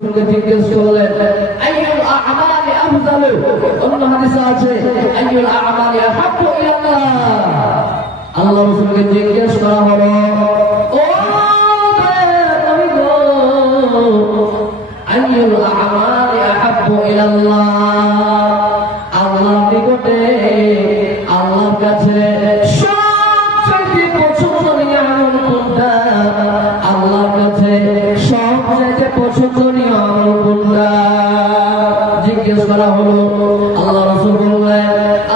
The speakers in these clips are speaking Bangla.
জিজ্ঞেস করলেন আইয়ুল আ'মালি আফদালু, অন্য হাদিসে আছে আইয়ুল আ'মালি আহাব্বু ইলাল্লাহ। আল্লাহ রাসূলকে জিজ্ঞেস করা হলো, ও নবী গো, আইয়ুল আ'মালি আহাব্বু ইলাল্লাহ, আল্লাহর নিকটে আল্লাহর কাছে সবচেয়ে পছন্দনীয় আমল কোনটা? আল্লাহর কাছে সবচেয়ে পছন্দনীয় আমল কোনটা জিজ্ঞেস করা হলো। আল্লাহ রাসূল বললেন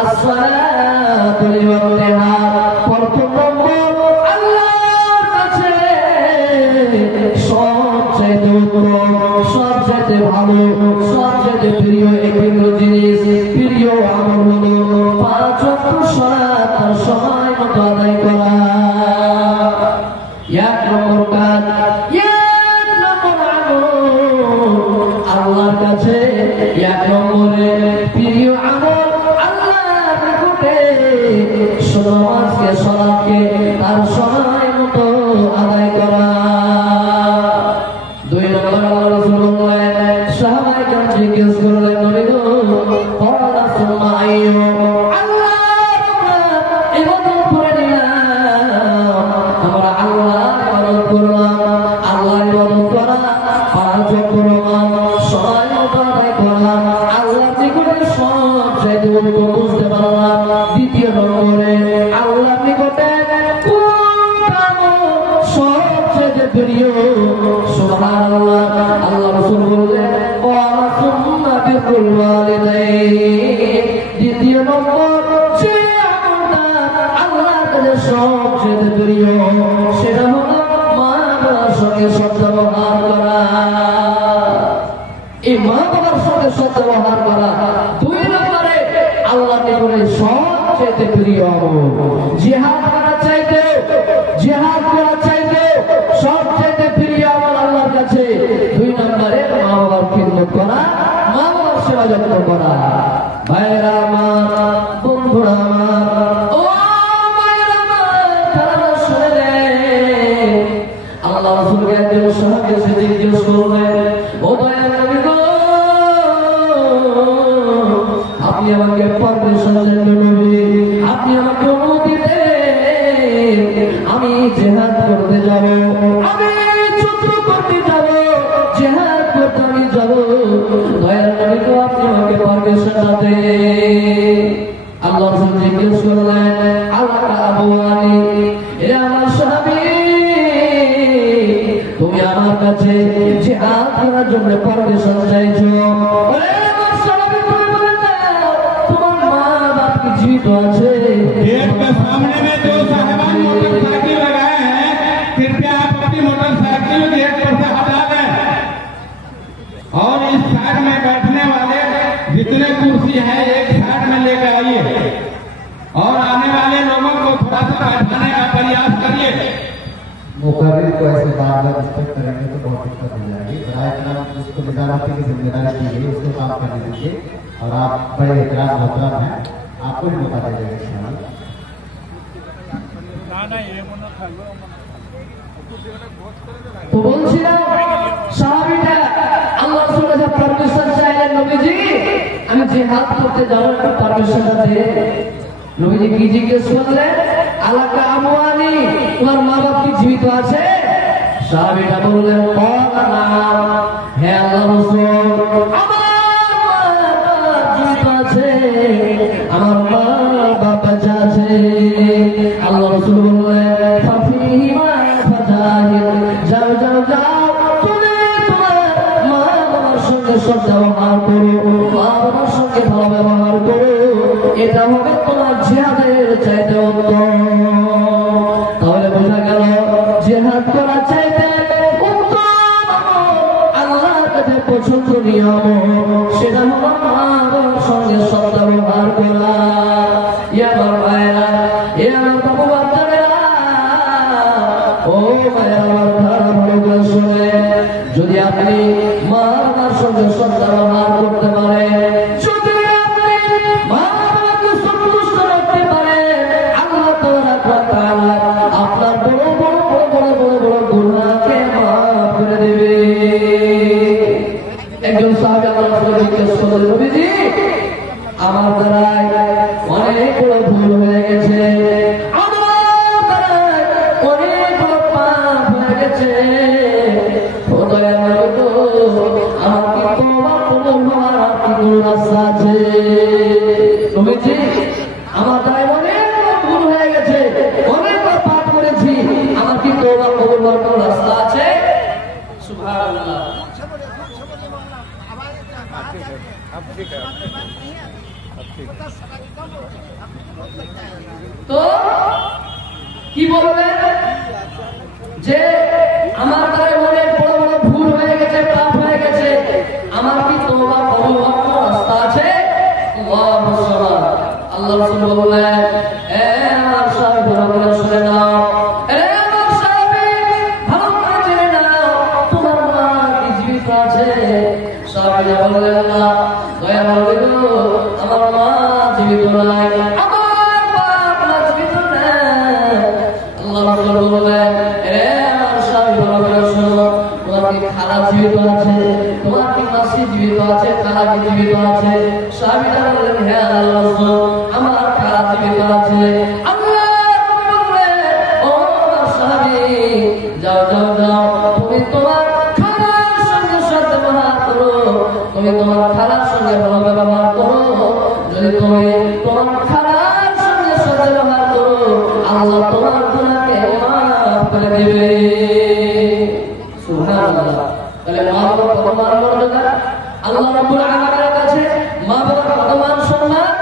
as-salatu li-waqtiha, প্রথম নম্বর আল্লাহর কাছে সবচেয়ে উত্তম, সবচেয়ে ভালো, সবচেয়ে প্রিয় একটি জিনিস, প্রিয় আমল হলো 5 ওয়াক্ত সালাত তার সময় মতো আদায় করা। এক নম্বর কাজ, এক নম্বর আমল আল্লাহর কাছে, এক নম্বরে প্রিয় আমল আল্লাহর নিকটে নামাজকে, সালাতকে তার সময় মতো আদায় করা। 2 নম্বর আল্লাহ রাসূল বললেন, সাহাবায়ে কেরাম জিজ্ঞেস করলেন, নবী গো, ক্বালা সুম্মা আইয়ু, আল্লাহর ইবাদত করে নিলাম, আমরা আল্লাহর ইবাদত করলাম, আল্লাহর ইবাদত করা 5 ওয়াক্ত নামাজ সময় মতো আদায় করলাম, আল্লাহর নিকটে সবচেয়ে উত্তম বুঝতে পারলাম। দ্বিতীয় নম্বরে আল্লাহর নিকটে কোন আমল সবচেয়ে প্রিয়? সুবহানাল্লাহ। আল্লাহ রাসূল বললেন, ক্বালা সুম্মা বিরুল ওয়ালিদাইন, দ্বিতীয় নম্বর যে আমলটা আল্লাহর কাছে সবচেয়ে প্রিয় সেটা হলো মা বাবার সঙ্গে সদ্ব্যবহার করা। এই মা বাবার সঙ্গে সদ্ব্যবহার করা 2 নম্বরে আল্লাহর নিকটে সবচেয়ে প্রিয় আমল। জিহাদ করা চাইতে, জিহাদ করা চাইতে সবচেয়ে প্রিয় আমল আল্লাহর কাছে 2 নম্বরে মা বাবার খিদমত করা, মা বাবার সেবা যত্ন করা। ভাইরা আমার, বন্ধুরা আমার, ও ভাইরা আমার, তারা শুনে নেন, আল্লাহ রাসূলকে একজন সাহাবী এসে জিজ্ঞেস করলেন, ও দয়ার নবী গো, আপনি আমাকে পারমিশন দেন নবী, আপনি আমাকে অনুমতি দেন, আমি জিহাদ করতে যাব, আমি যুদ্ধ করতে যাব, জিহাদ করতে আমি যাব, দয়ার নবী গো, আপনি আমাকে পারমিশন দেন। আল্লাহ রাসূল জিজ্ঞেস করলেন, আলাকা আবওয়ানি, এ আমার সাহাবী, তুমি আমার কাছে জিহাদ করার জন্য পারমিশন চাইছো? ওরে আমার সাহাবী, তুমি বলে দাও, তোমার মা বাপ কি জীবিত আছে? गेट के सामने में जो साहिबान मोटरसाइकिल लगाए हैं, कृपया आप अपनी मोटरसाइकिल गेट पर से हटा दें और इस साइड में बैठने वाले जितने कुर्सी हैं एक साइड में लेकर आइए और आने वाले लोगों को थोड़ा सा बैठाने का प्रयास करिए। मुकर्रिर को ऐसे बार-बार रिस्पेक्ट करेंगे तो बहुत दिक्कत हो जाएगी। बराए करम जिसको निजारती की जिम्मेदारी दी गई उसको काम करने दीजिए और आप बड़े इकराम मोहतरम हैं, आपको भी मौका दे देंगे इंशाअल्लाह। তো বলছিলাম, সাহাবীটা আল্লাহ রাসূলের কাছে পারমিশন চাইলেন, নবীজি আমি জিহাদ করতে যাব, একটু পারমিশনটা দেন। নবীজি কি জিজ্ঞেস করলেন? আলাকা আমওয়ানি, তোমার মা বাপ কি জীবিত আছে? সাহাবীটা বললেন, ক্বালা নাম, হে আল্লাহর রাসূল, আমার মা বাপ জীবিত আছে, আমার মা বাপ বেঁচে আছে। আল্লাহ রাসূল বললেন, ফাফিহিমা ফাজাহিদ, যাও যাও যাও, তুমি তোমার মা বাবার সঙ্গে সদ্ব্যবহার করো, মা বাবার সঙ্গে ভালো ব্যবহার করো, এটা হবে তোমার জিহাদের চাইতে উত্তম। তাহলে বোঝা গেল জিহাদ করা চাইতে উত্তম আল্লাহর কাছে পছন্দনীয় আমল সেটা হলো মা বাবার সঙ্গে সদ্ব্যবহার করা। আমার ভাইরা, আমার বাবু বাচ্চারা, ও ভাইরা আমার ধারা ভালো করে শুনে, যদি আপনি মা বাবার সঙ্গে সদ্ব্যবহার করতে পারেন, যদি আপনি মা বাবাকে সন্তুষ্ট রাখতে পারেন, আল্লাহ তাআলা আপনার বড় বড় বড় বড় বড় বড় গুনাহকে মাফ করে দেবে। একজন সাহাবী আল্লাহর রাসূলকে জিজ্ঞেস করলেন, নবীজি আমার দ্বারায় অনেক বড় ভুল হয়ে গেছে, আমার দ্বারায় অনেক বড় পাপ হয়ে গেছে, ও দয়াময় গো, আমার কি তওবা কবুল হওয়ার কি কোনো রাস্তা আছে? নবীজি আমার দ্বারায় অনেক বড় ভুল হয়ে গেছে, অনেক বড় পাপ করেছি, আমার কি তওবা কবুল হওয়ার কোনো রাস্তা আছে? সুবহানাল্লাহ। তো কি বলবেন যে আমার দ্বারা অনেক বড় বড় ভুল হয়ে গেছে, পাপ হয়ে গেছে, আমার কি তওবা কবুল হওয়ার কোনো রাস্তা আছে? আল্লাহু সুবহান। আল্লাহ রাসূল বললেন, এ আমার সাহাবী ভালো শুনে নাও, এ আমার সাহাবী ভালো করে জেনে নাও, তোমার মা কি জীবিত আছে? সাহাবী বললেন, না দয়াময় গো, আমার মা জীবিত নাই, আমার বাপ মা জীবিত নাই। আল্লাহ রাসূল বললেন, এ আমার সাহাবী ভালো করে শোনো, তোমার কি খালা জীবিত আছে? তোমার কি মাসি জীবিত আছে? খালা কি জীবিত আছে? সাহাবীরা বললেন, হ্যাঁ আল্লাহর রাসূল, আমার খালা জীবিত আছে। আল্লাহ বললেন, ও আমার সাহাবী, যাও যাও যাও, তুমি তোমার খালার সঙ্গে সদ্ব্যবহার করো, তুমি তোমার খালার সঙ্গে ভালো ব্যবহার করো। যদি তুমি তোমার খালার সঙ্গে সদ্ব্যবহার করো, আল্লাহ তোমার গুনাহকে মাফ করে দেবে। সুবহানাল্লাহ। তাহলে মা বাবার কত মান মর্যাদা আল্লাহ রাব্বুল আলামিনের কাছে, মা বাবার কত মান সম্মান।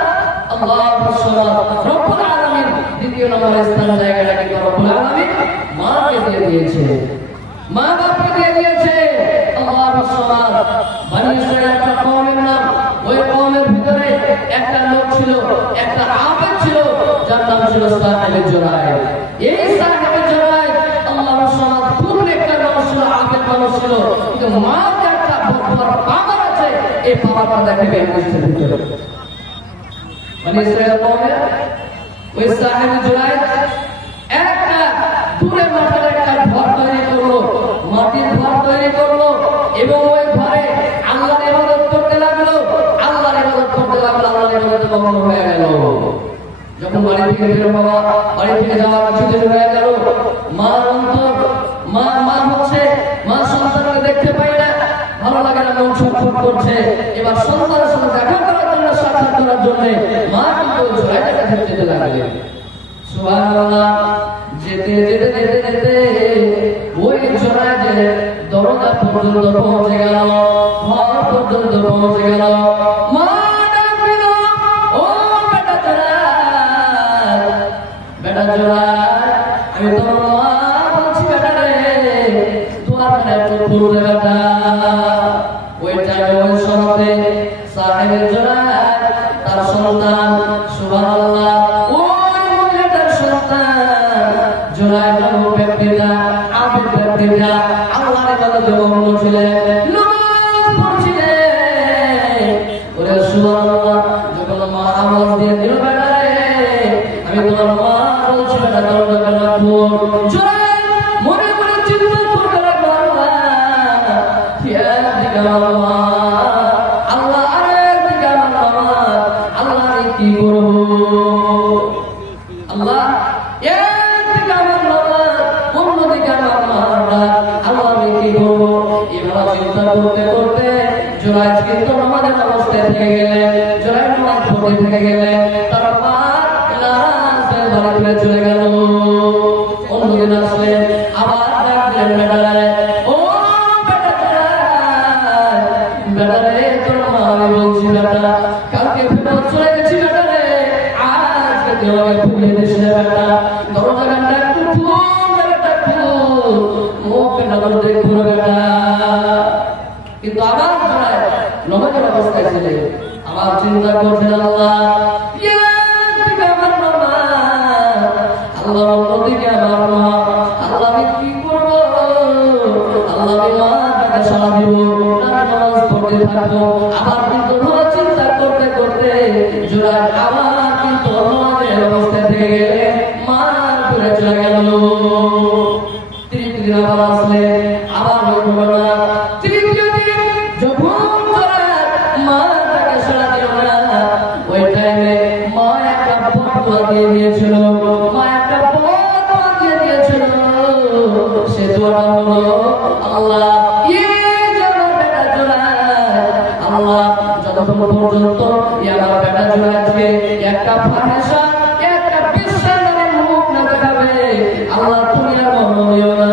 আল্লাহু সুবহান। রব্বুল আলামিন দ্বিতীয় নম্বরে স্থান জায়গাটা কি রব্বুল আলামিন মাকে দিয়ে দিয়েছে, মা বাপকে দিয়ে দিয়েছে। আল্লাহু সুবহান। বনি ইসরাঈল একটা কওমের নাম, ওই কওমের ভিতরে একটা লোক ছিল, একটা আবেদ ছিল, যার নাম ছিল সাহেব জুরাইদ। এই সাহেব জুরাইদ আল্লাহু সুবহান খুব একটা মানুষ ছিল, আবেদ মানুষ ছিল, কিন্তু মা একটা বড় পাওয়ার আছে, এই পাওয়ারটা দেখাবে হাদিসের ভিতরে। বনি ইসরাঈল কওমের ওই সাহেব জুরাইদ একটা দূরে মাটির একটা ঘর তৈরি করলো, মাটির ঘর তৈরি করলো, এবং ওই ঘরে আল্লাহর ইবাদত করতে লাগলো, আল্লাহর ইবাদত করতে লাগলো, আল্লাহর ইবাদতে মগ্ন হয়ে গেল। যখন বাড়ি থেকে বের হওয়া, বাড়ি থেকে যাওয়া কিছুদিন হয়ে গেল, মা অন্তর মা হচ্ছে, মা সন্তানকে দেখতে পায় না, ভালো লাগে না, মন ছটফট করছে। এবার সন্তানের সাথে দেখা করার জন্য, সাক্ষাৎ করার জন্য মা কিন্তু জোড়ায় কাছে যেতে লাগলেন। সুবহানাল্লাহ। যেতে যেতে যেতে যেতে ওই জোড়ায় দরজা পর্যন্ত পৌঁছে গেল, ঘর পর্যন্ত পৌঁছে গেল। মা ডাক দিল, ও বেটা জোড়ায়, বেটা জোড়ায়, আমি তোমার মা বলছি, বেটা রে, তোমার একটু পুরো বেটা। ওই টাইমে ওই সমতে সাহেবের জোড়ায় তার সন্তান, সুবহানাল্লাহ, ওই মহিলাটার সন্তান জোড়ায় ব্যক্তিটা, আবেদ ব্যক্তিটা আল্লাহর ইবাদতে মগ্ন ছিলেন, নামাজ পড়ছিলেন। ওরে সুবহানাল্লাহ, যখন মা আওয়াজ দিয়ে দিল, বেটা রে, আমি তোমার মা বলছি, বেটা দরজা রাখবো। জোড়ায় মনে মনে চিন্তা করতে লাগলো, আল্লাহ একদিকে আমার মা, আল্লাহ আরেকদিকে আমার বাবা, আল্লাহ আমি কি করবো? আল্লাহ একদিকে আমার বাবা, অন্যদিকে আমার মা, আল্লাহ আমি কি করবো? এভাবে চিন্তা করতে করতে জোড়ায় কিন্তু আমাদের অবস্থায় থেকে গেলেন, জোড়ায় নামাজ পড়তে থেকে গেলেন, তার মা বাড়ি ফিরে চলে গেল। অন্যদিন আসলেন, আবার ডাক দিলেন, বেটা রে, ও বেটা জোড়ায়, বেটা রে, তোর মা আমি বলছি, বেটা কালকে ফেরত চলে গেছি, বেটা রে, আজকে দেওয়াকে ভুলে দিস না, বেটা দরজাটা একটু খুল, বেটা খুল, মুখটা তো দেখবো বেটা। কিন্তু আবার জোড়ায় নবকের অবস্থায় ছিলেন, আবার চিন্তা করছেন, আল্লাহ আল্লাহ অন্যদিকে আমার মা, আল্লাহ আমি কি করবো? আল্লাহ আমি মাটাকে সারা দিব, নামাজ পড়তে থাকবো। আবার কিন্তু চিন্তা করতে করতে জোড়ায় আবার কিন্তু আমাদের অবস্থা থেকে গেলে মা করে চলে গেল। তৃতীয় দিন আবার আসলে আবার ওই ঘটনা, তৃতীয় দিন যখন পর্যন্ত আমার বেটা জুনায়েদকে একটা ফাহিশা একটা বিশ্বাসের মুখ না দেখাবে আল্লাহ তুমি আর মনোনীয় না।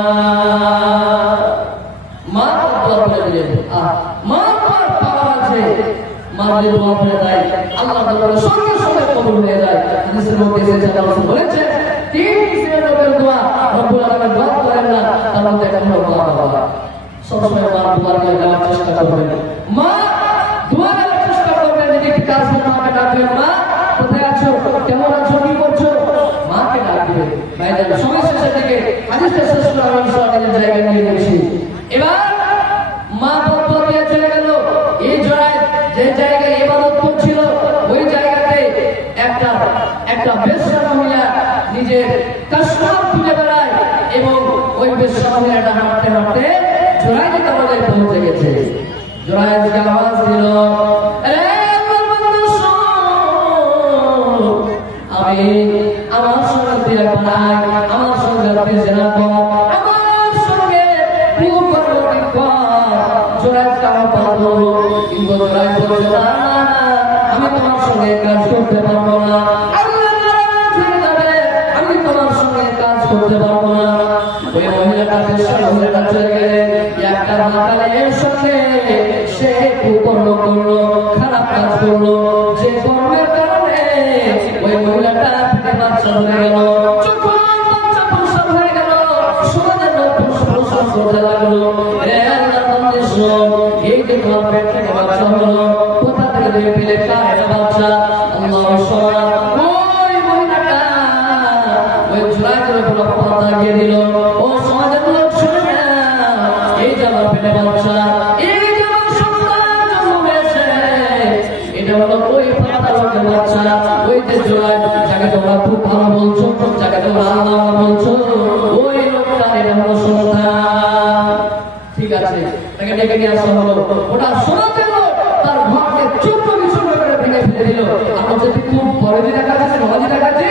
মা দোয়া করে দিলেন, মা পাওয়ার আছে, মা যদি দোয়া করে দেয় আল্লাহ দরবারে সঙ্গে সঙ্গে কবুল হয়ে যায়। হাদিসের মধ্যে এসেছে আল্লাহ বলেছে তিন কিসিমের লোকের দোয়া রব্বুল আলামিন দোয়া করেন না, তার মধ্যে একটা হলো মা বাবা। সবসময় মা দোয়াকে দেওয়ার চেষ্টা করবেন, মা দোয়া দেওয়ার চেষ্টা করবেন। যদি কাজ করে মাকে ডাকবেন, মা কোথায় আছো, কেমন আছো, কি করছো, মাকে ডাকবেন। ভাইজান সময় শেষের দিকে হাদিসটা শেষ করে আমি নিজের জায়গায় নিয়ে গেছি। এবার মা বদুয়া দিয়ে চলে গেল। এই জোড়ায় যে জায়গায় ইবাদত করছিল ওই জায়গাতে একটা বেশ্যা মহিলা নিজের কাশফাত তুলে বেড়ায় এবং ওই বেশ্যা মহিলাটা হাঁটতে হাঁটতে জোড়ায় কাছে পৌঁছে গেছে। জোড়ায় আওয়াজ দিল, আমি আমার সঙ্গে বিয়ে করাই, আমার সঙ্গে জেনা কর, আমার সঙ্গে পূর্ববর্তী কর। জোড়ায় কামা পাবো, কিন্তু জোড়ায় বলছে না, আমি তোমার সঙ্গে কাজ করতে পারবো না, আমি তোমার সঙ্গে কাজ করতে পারবো না। ওই মহিলাটা মহিলাটা চলে গেলে একটা মাতালের সঙ্গে সে কুকর্ম করলো, খারাপ কাজ করলো, যে কর্মের কারণে ওই মহিলাটা বাচ্চা হয়ে গেল, বাচ্চা প্রসব হয়ে গেল, সমাজের লোক প্রশংসা করতে লাগলো, এই যে তোমার পেট থেকে বাচ্চা হলো, কোথা থেকে তুমি পেলে, কার এটা বাচ্চা? আল্লাহ ওই মহিলাটা ওই জোড়ায় করে কোনো পাতা দিয়ে দিল, ও সমাজের লোক শুনে না, এই যে আমার পেটে বাচ্চা, এই যে আমার সন্তান জন্ম হয়েছে, এটা হলো ওই পাতা লোকের বাচ্চা। ওই যে জোড়ায় যাকে তোমরা খুব ভালো বলছো, যাকে তোমরা আল্লাহ বলছো, ওই লোকটা এটা হলো সন্তান। ঠিক আছে, তাকে ডেকে নিয়ে আসা হলো। ওটা সমাজের লোক তার ঘরকে চূর্ণ বিচূর্ণ করে ভেঙে ফেলে দিল। আপনি যদি খুব বড় দিন দেখাচ্ছে, নবাজি দেখাচ্ছে,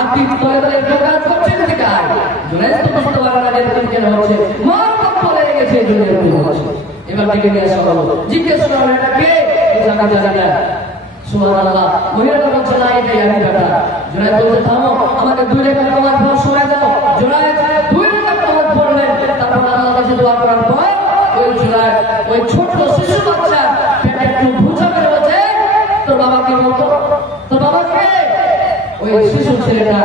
আপনি তলে তলে একটু কাজ করছেন, ঠিক আছে, জোড়ায় তো বুঝতে পারবে না যে এরকম কেন হচ্ছে, মার পক্ষ লেগে গেছে, এই জন্য এরকম হচ্ছে। এবার ডেকে নিয়ে আসা হলো, জিজ্ঞেস করা হলো, এটা কে? জানা জানা না। সুবহানাল্লাহ, মহিলাটা বলছে না, এটাই আমি বেটা। জোড়ায় বলছে থামো, আমাকে 2 রেখাত নামাজ পড়া সময় দাও। জোড়ায় 2 রেখাত নামাজ পড়লেন, তারপর আল্লাহর কাছে দোয়া করার পর ওই জোড়ায় ওই ছোট শিশু বাচ্চা পেটে একটু ভুজা করে বলছে, তোর বাবাকে বলতো, তোর বাবাকে? ওই শিশু ছেলেটা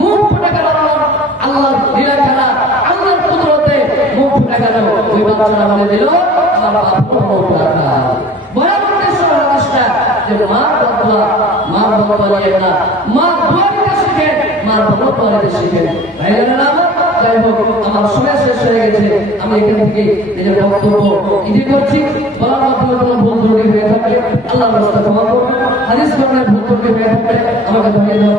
মুখ ফুটে গেল, আল্লাহর লীলা খেলা, আল্লাহর কুদরতে মুখ ফুটে গেল। ওই বাচ্চাটা বলে দিল, আমার বাবা মুখ রাখা। ভয়ানক হাদিসটা যে মার বদুয়া নিয়ে না, মার দোয়া নিতে শিখেন, মার বদুয়া নিতে শিখেন। ভাইয়েরা আমার, যাই হোক আমার সময় শেষ হয়ে গেছে, আমি এখান থেকে নিজের বক্তব্য ইতি করছি। বলার মাধ্যমে কোনো ভুল ত্রুটি হয়ে থাকলে আল্লাহর রাস্তায় ক্ষমা করবেন, হাদিস কর্মের ভুল ত্রুটি হয়ে থাকলে আমাকে ধরিয়ে দেওয়ার